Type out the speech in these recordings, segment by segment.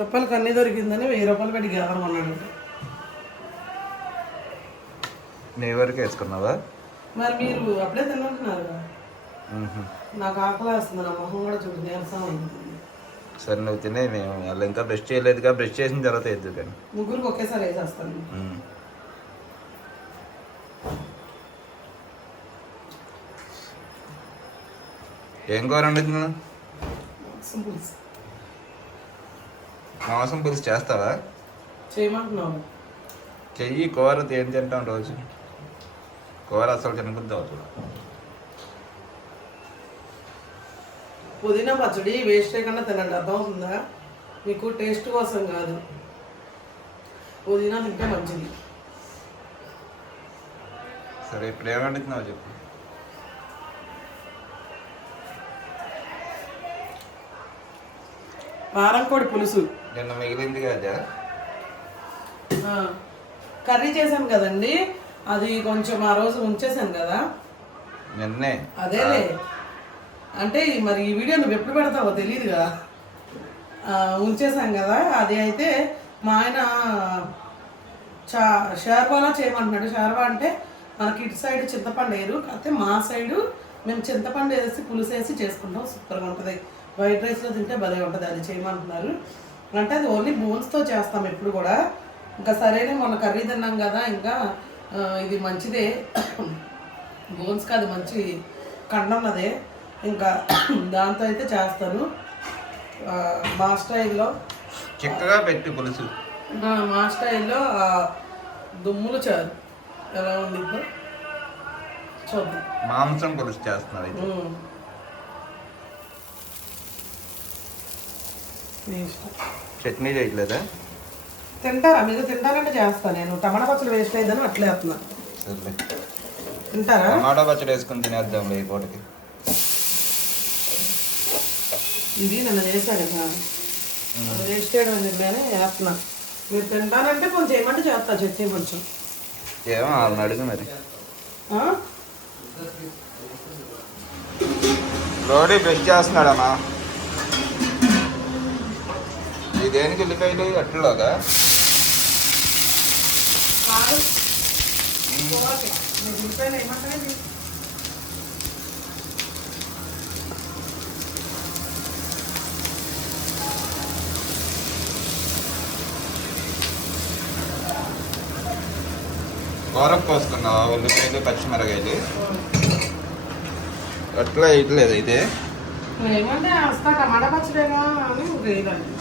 రూపాయలకి అన్నీ దొరికిందని 1000 రూపాయలు పెట్టి గేదం అన్నాడు. నీ వరకు వేసుకున్నావా? మరి మీరు అప్పుడే తింటున్నారు. నాకు ఆకలి వేస్తుంది, నా మొహం కూడా చూడు నీరసం అయింది. సరే నువ్వు తినే, మేము వాళ్ళు ఇంకా బ్రష్ చేయలేదుగా, బ్రష్ చేసిన తర్వాత వేద్దు కానీ ముగ్గురికి ఒకేసారి వేసేస్తాను. ఏం కూర వండుతున్నా? పులుసు. మాంసం పులుసు చేస్తావా? చేయమంటున్నావు? చెయ్యి. కూర ఏం తింటాం రోజు? కూర అసలు తినబుద్ధి అవుతుంది. పుదీనా పచ్చడి వేస్ట్ చేయకుండా తినండి, అర్థమవుతుందా? మీకు టేస్ట్ కోసం కాదు, పుదీనా తింటే మంచిది. సరే ఇప్పుడు ఏం వండుతున్నావు చెప్పు. కారంకోడి పులుసు నిన్న మిగిలింది కదా, కర్రీ చేశాను కదండి, అది కొంచెం ఆ రోజు ఉంచేసాను కదా నిన్నే. అదేలే అంటే మరి ఈ వీడియో నువ్వు ఎప్పుడు పెడతావో తెలియదుగా, ఉంచేసాం కదా. అది అయితే మా ఆయన షార్వాలా చేయమంటున్నాడు. షార్వా అంటే మనకి ఇటు సైడ్ చింతపండు వేయరు, కాకపోతే మా సైడు మేము చింతపండు వేసి పులుసు వేసి చేసుకుంటాం, సూపర్గా ఉంటుంది. వైట్ రైస్లో తింటే భలే ఉంటుంది, అది చేయమంటున్నారు. అంటే అది ఓన్లీ బోన్స్తో చేస్తాం ఎప్పుడు కూడా. ఇంకా సరేనే మొన్న కర్రీ తిన్నాం కదా, ఇంకా ఇది మంచిదే, బోన్స్ కాదు మంచి కండం అదే, ఇంకా దాంతో అయితే చేస్తాను మా స్టైల్లో. చిక్కగా పెట్టి పులుసు మా స్టైల్లో దుమ్ములు చారు ఎలా ఉండిద్దో చూద్దాం. మాంసం పులుసు చేస్తున్నావు. చట్నీ చేయట్లేదా? తింటారా మీరు? తింటారంటే చేస్తాను నేను. టమాటా పచ్చడి వేస్ట్ అయిందని అట్లే వేస్తున్నాను. సరే తింటారా? టమాటా పచ్చడి వేసుకుని తినేద్దాం ఈ పూటకి. ఇది నన్ను చేశాను కదా, వేస్ట్ చేయడం ఎందుకు కానీ వేస్తున్నా. మీరు తింటానంటే కొంచెం ఏమంటే చేస్తా చట్నీ కొంచెం. ఏమో వాళ్ళని అడుగు మరి. రోడీ బ్రష్ చేస్తున్నాడమ్మా. ఈ దేనికి ఉల్లిపాయలు అట్లలోగా? కూరకు కోసుకున్నావా ఉల్లిపాయలు పచ్చిమిరకాయలు? అట్లా వేయట్లేదు అయితే. ఏమంటే వస్తా టమాటా పచ్చడేగా అని వేయాలండి.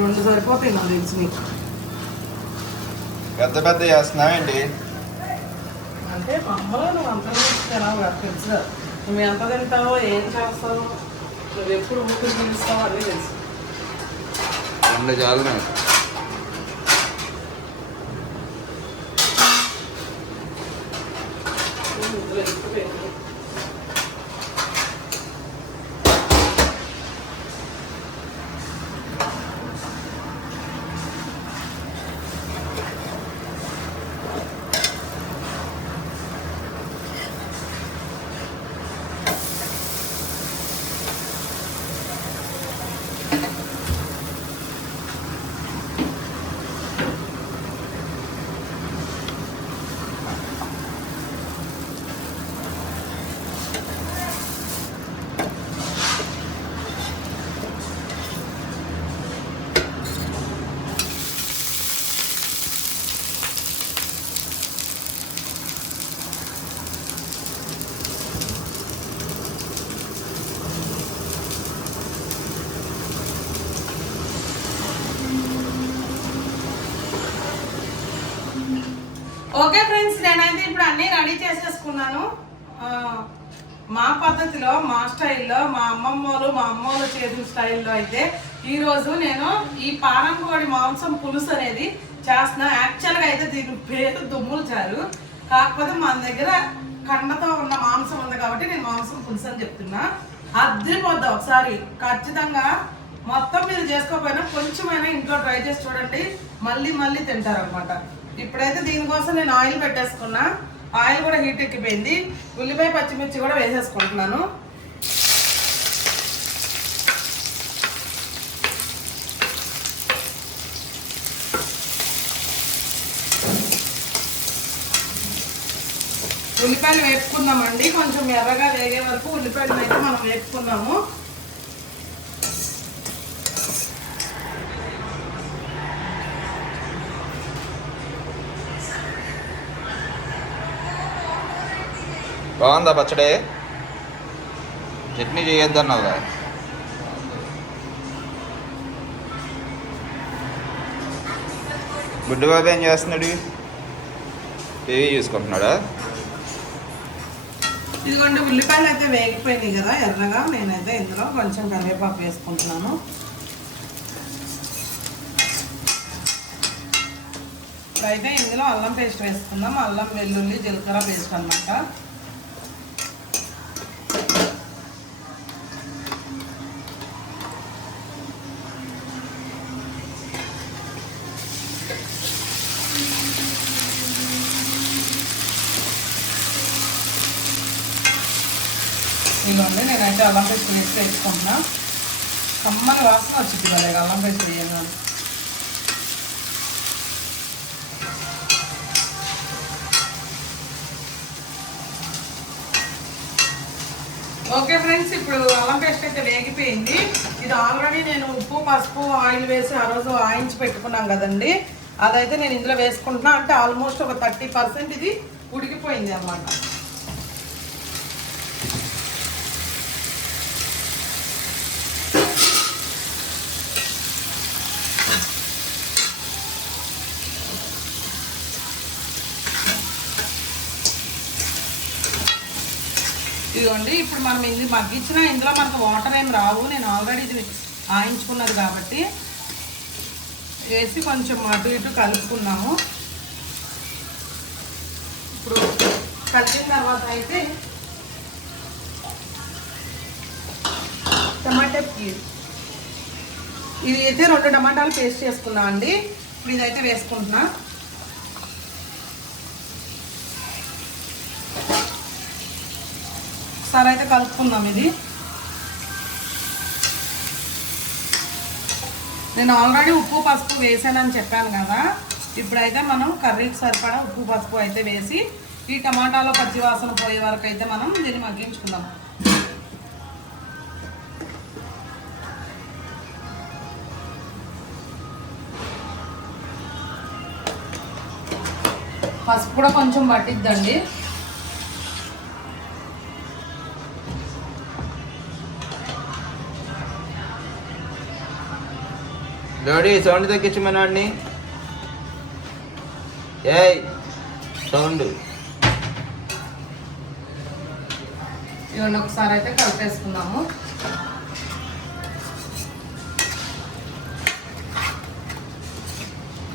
రెండు సరిపోతాయి నాకు తెలిసి. నీకు పెద్ద పెద్ద చేస్తున్నావేంటి? అంటే మా అమ్మలో నువ్వు అంత తినావు కదా, తెలుసు కదా. నువ్వు ఎంత తింటావో ఏం చేస్తావో నువ్వు ఎప్పుడు ఊపిరి పీలుస్తావో అన్నీ తెలుసు. రెండు చాలు నాకు. ఓకే ఫ్రెండ్స్, నేనైతే ఇప్పుడు అన్నీ రెడీ చేసేసుకున్నాను. మా పద్ధతిలో, మా స్టైల్లో, మా అమ్మోళ్ళు చేసిన స్టైల్లో అయితే ఈరోజు నేను ఈ పారం కోడి మాంసం పులుసు అనేది చేస్తున్నా. యాక్చువల్గా అయితే దీని పేరు దుమ్ములు చారు, కాకపోతే మన దగ్గర కండతో ఉన్న మాంసం ఉంది కాబట్టి నేను మాంసం పులుసు అని చెప్తున్నా. అద్దరిపోద్దాం ఒకసారి ఖచ్చితంగా. మొత్తం మీరు చేసుకోకపోయినా కొంచెమైనా ఇంట్లో ట్రై చేసి చూడండి, మళ్ళీ మళ్ళీ తింటారనమాట. ఇప్పుడైతే దీనికోసం నేను ఆయిల్ పెట్టేసుకున్నా. ఆయిల్ కూడా హీట్ ఎక్కిపోయింది. ఉల్లిపాయ పచ్చిమిర్చి కూడా వేసేసుకుంటున్నాను. ఉల్లిపాయలు వేపుకుందామండి. కొంచెం ఎర్రగా వేగే వరకు ఉల్లిపాయలు అయితే మనం వేపుకుందాము. బాగుందా పచ్చడి? చట్నీ చేయొద్దన్నావుగా. గుడ్డు బాబు ఏం చేస్తున్నాడు? టీవీ చూసుకుంటున్నాడా? ఇదిగోండి ఉల్లిపాయలు అయితే వేగిపోయినాయి కదా ఎర్రగా. నేనైతే ఇందులో కొంచెం కరివేపాకు వేసుకుంటున్నాను. ఇప్పుడైతే ఇందులో అల్లం పేస్ట్ వేసుకుందాం. అల్లం వెల్లుల్లి జీలకర్ర పేస్ట్ అన్నమాట. ఇదిగోండి నేనైతే అల్లం పేస్ట్ వేసుకుంటున్నా. కమ్మని వాసన వచ్చింది కదా అల్లం పేస్ట్ వేయను. ఓకే ఫ్రెండ్స్, ఇప్పుడు అల్లం పేస్ట్ అయితే వేగిపోయింది. ఇది ఆల్రెడీ నేను ఉప్పు పసుపు ఆయిల్ వేసి ఆ రోజు ఆయించి పెట్టుకున్నాం కదండి, అదైతే నేను ఇందులో వేసుకుంటున్నా. అంటే ఆల్మోస్ట్ ఒక 30% ఇది ఉడికిపోయింది అన్నమాట. ఇదిగోండి ఇప్పుడు మనం ఇది మగ్గించినా ఇందులో మనకు వాటర్ ఏం రావు. నేను ఆల్రెడీ ఇది ఆయించుకున్నది కాబట్టి వేసి కొంచెం అటు ఇటు కలుపుకున్నాము. ఇప్పుడు కలిపిన తర్వాత అయితే టమాటా ప్యూరీ, ఇది అయితే 2 టమాటాలు పేస్ట్ చేసుకున్నా అండి. ఇప్పుడు ఇదైతే వేసుకుంటున్నా. ఒకసారి అయితే కలుపుకుందాం. ఇది నేను ఆల్రెడీ ఉప్పు పసుపు వేసానని చెప్పాను కదా. ఇప్పుడైతే మనం కర్రీకి సరిపడా ఉప్పు పసుపు అయితే వేసి ఈ టమాటాలో పచ్చివాసన పోయే వరకు అయితే మనం దీన్ని మగ్గించుకుందాం. పసుపు కూడా కొంచెం పట్టిద్దండి. డాడీ సౌండ్ తగ్గించు మనవాడిని. ఏయ్ సౌండ్. ఇవన్నీ ఒకసారి అయితే కలిపేసుకుందాము.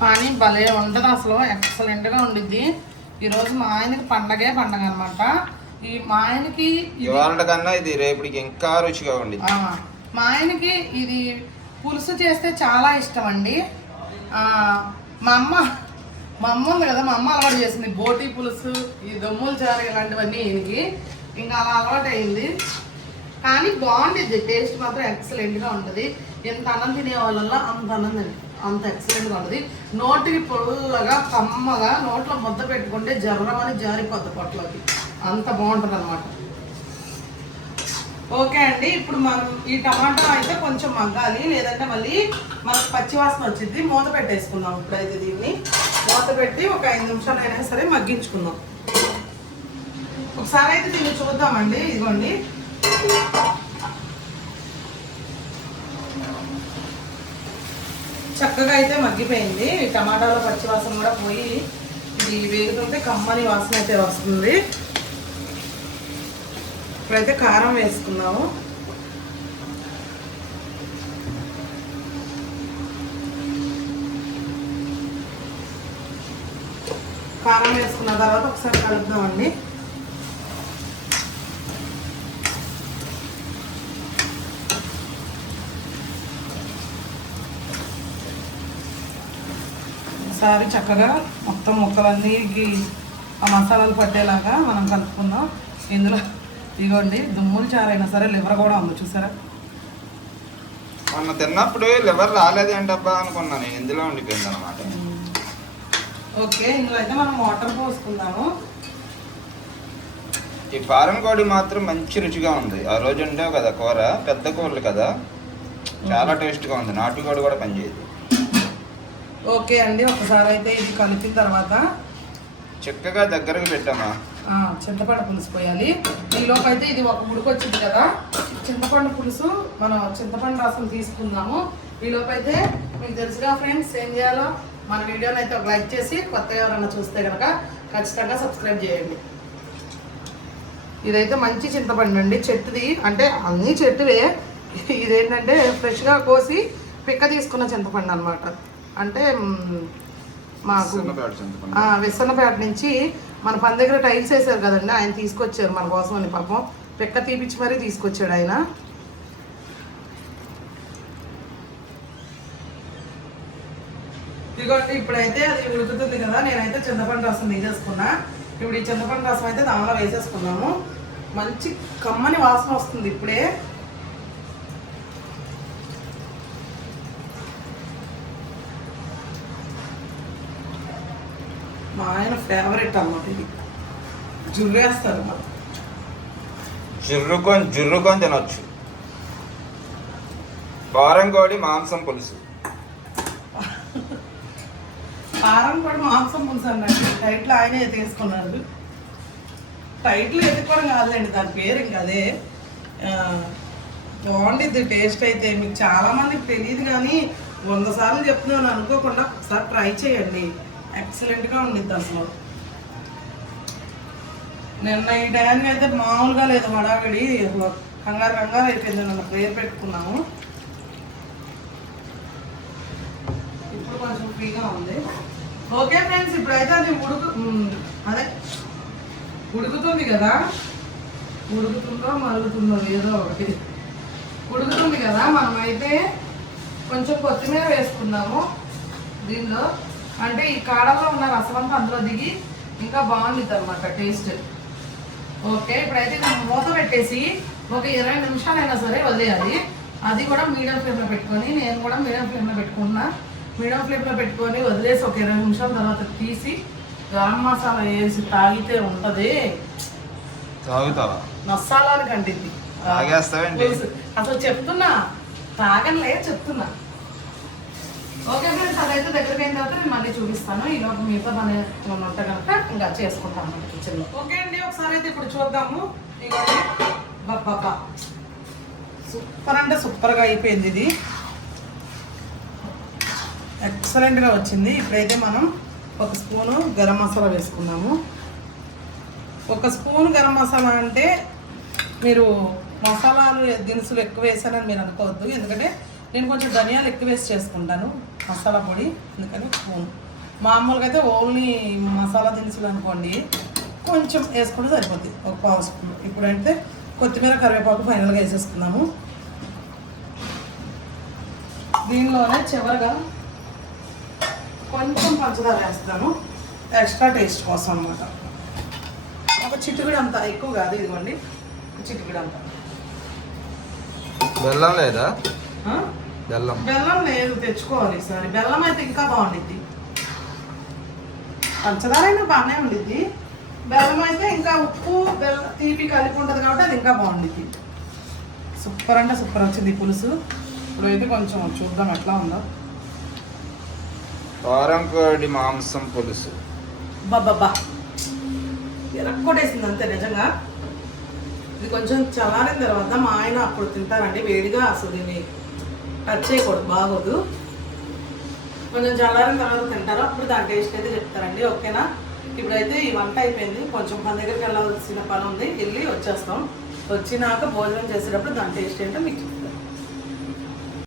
కానీ భలే ఉంటుంది అసలు, ఎక్సలెంట్గా ఉండిద్ది. ఈరోజు మా ఆయనకి పండగ అనమాట. ఈ మా ఆయనకి ఇవాళ కన్నా ఇది రేపటికి ఇంకా రుచిగా ఉండిద్ది. మా ఆయనకి ఇది పులుసు చేస్తే చాలా ఇష్టం అండి. మా అమ్మ ఉంది కదా, మా అమ్మ అలవాటు చేసింది బోటి పులుసు, ఈ దొమ్ముల చారు ఇలాంటివన్నీ ఈయనకి ఇంకా అలా అలవాటు అయింది. కానీ బాగుండిద్ది, టేస్ట్ మాత్రం ఎక్సలెంట్గా ఉంటుంది. ఎంత అన్నం తినే వాళ్ళల్లో అంత ఎక్సలెంట్గా ఉంటుంది. నోటికి పొడుగుగా కమ్మగా నోట్లో ముద్ద పెట్టుకుంటే జర్రమని జారిపోద్ది పొట్టలోకి, అంత బాగుంటుంది అనమాట. ఓకే అండి, ఇప్పుడు మనం ఈ టమాటా అయితే కొంచెం మగ్గాలి, లేదంటే మళ్ళీ మనకు పచ్చివాసన వచ్చింది. మూత పెట్టేసుకుందాం. ఇప్పుడైతే దీన్ని మూత పెట్టి ఒక 5 నిమిషాలు అయినా సరే మగ్గించుకుందాం. ఒకసారి అయితే దీన్ని చూద్దామండి. ఇదిగోండి చక్కగా అయితే మగ్గిపోయింది. టమాటాలో పచ్చివాసన కూడా పోయి ఇది వేగుతుంటే కమ్మని వాసన అయితే వస్తుంది. ఇప్పుడైతే కారం వేసుకున్నాము. కారం వేసుకున్న తర్వాత ఒకసారి కలుపుదామండి. ఒకసారి చక్కగా మొత్తం ముక్కలన్నీకి ఆ మసాలాలు పట్టేలాగా మనం కలుపుకుందాం. ఇందులో ఇదిగోండి దుమ్ములు చారైనా సరే లివర్ కూడా ఉంది చూసారా. మొన్న తిన్నప్పుడు లివర్ రాలేదేంటబ్బా అనుకున్నాను, ఇందులో ఉండిపోయింది అనమాట. ఓకే, ఇందులో అయితే మనం వాటర్ పోసుకుందాము. ఈ ఫారం కోడి మాత్రం మంచి రుచిగా ఉంది. ఆ రోజు ఉండేవి కదా కూర, పెద్ద కూరలు కదా, చాలా టేస్ట్గా ఉంది. నాటుకోడి కూడా పనిచేయదు. ఓకే అండి, ఒకసారి అయితే ఇది కలిపిన తర్వాత చక్కగా దగ్గరకు పెట్టామా చింతపండు పులుసు పోయాలి. ఈలోపు అయితే ఇది ఒక ఉడుకు వచ్చింది కదా, చింతపండు పులుసు మనం చింతపండు రసం తీసుకుందాము. ఈలోపు అయితే మీకు తెలుసుగా ఫ్రెండ్స్ ఏం చేయాలో, మన వీడియోని అయితే ఒక లైక్ చేసి కొత్తగా ఎవరన్నా చూస్తే కనుక ఖచ్చితంగా సబ్స్క్రైబ్ చేయండి. ఇదైతే మంచి చింతపండు అండి, చెట్టుది, అంటే అన్నీ చెట్టువే. ఇదేంటంటే ఫ్రెష్గా కోసి పిక్క తీసుకున్న చింతపండు అనమాట. అంటే మాకు విసన్నపేట నుంచి మన పని దగ్గర టైల్స్ వేసారు కదండి, ఆయన తీసుకొచ్చారు మన కోసం అని. పాపం పిక్క తీపిచ్చి మరీ తీసుకొచ్చాడు ఆయన. ఇదిగోండి ఇప్పుడైతే అది ఉడుకుతుంది కదా, నేనైతే చింతపండు రసం తీసేసుకున్నా. ఇప్పుడు ఈ చింతపండు రసం అయితే దానిలో వేసేసుకున్నాము. మంచి కమ్మని వాసన వస్తుంది ఇప్పుడే. మా ఆయన ఫేవరెట్ అన్నమాట ఇది, జుర్రేస్తారు అన్నమాట. జుర్రుకొని తినొచ్చు. ఫారం కోడి మాంసం పులుసు. ఫారం కోడి మాంసం పులుసు అన్నట్టు టైటిల్ ఆయనే ఎత్తుకేసుకున్నాడు. టైటిల్ ఎత్తుకోవడం కాదులేండి, దాని పేరు ఇంకా అదే. బాగుండిద్ది టేస్ట్ అయితే. మీకు చాలామందికి తెలియదు కానీ 100 సార్లు చెప్తున్నాను అనుకోకుండా ఒకసారి ట్రై చేయండి, ఎక్సలెంట్గా ఉండిద్ది అసలు. నిన్న ఈ టైంకి అయితే మామూలుగా లేదు హడావిడి, కంగారు అయిపోయింది. నిన్న ప్రేయర్ పెట్టుకున్నాము, ఇప్పుడు కొంచెం ఫ్రీగా ఉంది. ఓకే ఫ్రెండ్స్, ఇప్పుడైతే అది ఉడుకుతుంది కదా, ఉడుకుతుందో మరుగుతుందో ఏదో ఒకటి ఉడుకుతుంది కదా. మనమైతే కొంచెం కొత్తిమీర వేసుకుందాము దీనిలో, అంటే ఈ కాడలో ఉన్న రసం అంతా అందులో దిగి ఇంకా బాగుంటుంది అనమాట టేస్ట్. ఓకే, ఇప్పుడైతే మనం మూత పెట్టేసి ఒక 20 నిమిషాలైనా సరే వదిలేయాలి. అది కూడా మీడియం ఫ్లేమ్లో పెట్టుకొని, నేను కూడా మీడియం ఫ్లేమ్లో పెట్టుకున్నా. మీడియం ఫ్లేమ్లో పెట్టుకొని వదిలేసి ఒక 20 నిమిషాల తర్వాత తీసి గరం మసాలా వేసి తాగితే ఉంటుంది. తాగుతావా? మసాలాలు కంటింది అసలు చెప్తున్నా, తాగలే చెప్తున్నా. ఓకే ఫ్రెండ్స్, అదైతే దగ్గరికి అయిన తర్వాత నేను మళ్ళీ చూపిస్తాను. ఈలోపు మిగతా పని ఉంటే కనుక ఇంకా చేసుకుంటాను మన కిచెన్లో. ఓకే అండి, ఒకసారి అయితే ఇప్పుడు చూద్దాము. బాబా సూపర్ అంటే సూపర్గా అయిపోయింది. ఇది ఎక్సలెంట్గా వచ్చింది. ఇప్పుడైతే మనం 1 స్పూను గరం మసాలా వేసుకున్నాము. 1 స్పూన్ గరం మసాలా అంటే మీరు మసాలాలు దినుసులు ఎక్కువ వేసానని మీరు అనుకోవద్దు, ఎందుకంటే నేను కొంచెం ధనియాలు ఎక్కువ వేసి చేసుకుంటాను మసాలా పొడి, అందుకని స్పూన్. మామూలుగా అయితే ఓన్లీ మసాలా దినుసులు అనుకోండి కొంచెం వేసుకుంటే సరిపోద్ది, 1 పావు స్పూన్. ఇప్పుడైతే కొత్తిమీర కరివేపాకు ఫైనల్గా వేసేసుకున్నాము. దీనిలోనే చివరిగా కొంచెం పంచదార వేస్తాను, ఎక్స్ట్రా టేస్ట్ కోసం అన్నమాట. ఒక చిటికెడు అంత, ఎక్కువ కాదు, ఇదిగోండి చిటికెడు అంత. బెల్లం లేదా? బెల్లం లేదు, తెచ్చుకోవాలి ఈసారి. బెల్లం అయితే ఇంకా బాగుండిద్ది, పంచదార అయినా బాగానే ఉండిద్ది. బెల్లం అయితే ఇంకా ఉప్పు బెల్లం తీపి కలిపి ఉంటుంది కాబట్టి అది ఇంకా బాగుండిద్ది. సూపర్ అంటే సూపర్ వచ్చింది పులుసు. ఇప్పుడైతే కొంచెం చూద్దాం ఎట్లా ఉందో. ఫారం కోడి మాంసం పులుసు బాబా ఎరక్కొట్టేసింది అంతే నిజంగా. ఇది కొంచెం చల్లారిన తర్వాత మా ఆయన అప్పుడు తింటారండి, వేడిగా అసలు దీన్ని టచ్ చేయకూడదు, బాగోదు. కొంచెం చల్లారిన తర్వాత తింటారు, అప్పుడు దాని టేస్ట్ అయితే చెప్తారండి. ఓకేనా, ఇప్పుడైతే ఈ వంట అయిపోయింది. కొంచెం మన దగ్గరికి వెళ్ళాల్సిన పని ఉంది, వెళ్ళి వచ్చేస్తాం. వచ్చినాక భోజనం చేసేటప్పుడు దాని టేస్ట్ ఏంటో మీకు